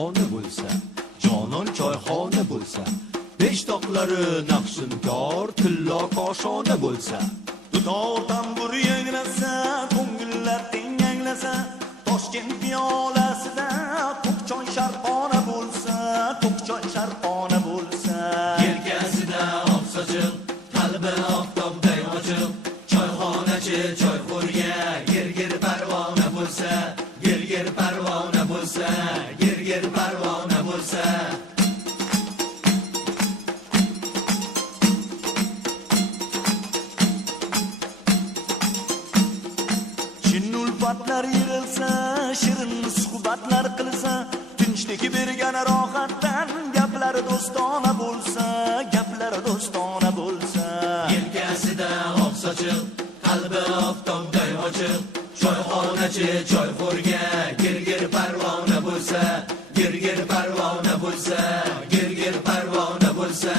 choyxona bo'lsa, jonon choyxona bo'lsa, besh toqlari naqshinkor, tillo koshona bo'lsa, dutor tambur yangrasa, ko'ngillar tenganglasa, Toshkent piyolasida to'q choy sharqona bo'lsa, to'q choy sharqona bo'lsa, yelkasida oq sochiq, qalbi oftobday ochiq, choyxonachi choyxo'rga gir parvona bo'lsa, gir parvona bo'lsa, gir parvona bo'lsa. Ulfatlar yirilsa, shirin suhbatlar qilsa, tinchlik bergan rohatdan gaplari do'stona bo'lsa, gaplari do'stona bo'lsa, yelkasida oq sochiq, qalbi oftobday ochiq, choyxonachi choyxo'rga gir parvona bo'lsa, gir parvona bo'lsa, gir parvona bo'lsa.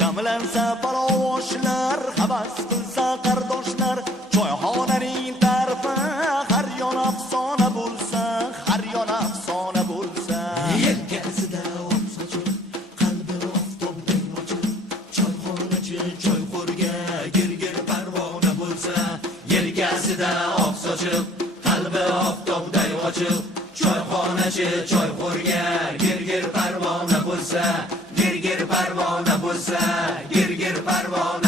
Damlansa palovoshlar, havas qilsa qardoshlar, choyxonaning tarifi har yon afsona bo'lsa, har yon afsona bo'lsa, yelkasida oq sochiq, qalbi oftobday ochiq, choyxonachi choyxo'rga gir parvona bo'lsa, yelkasida oq sochiq, qalbi oftobday ochiq, choyxonachi choyxo'rga gir parvona bo'lsa, gir parvona bo'lsa, gir parvona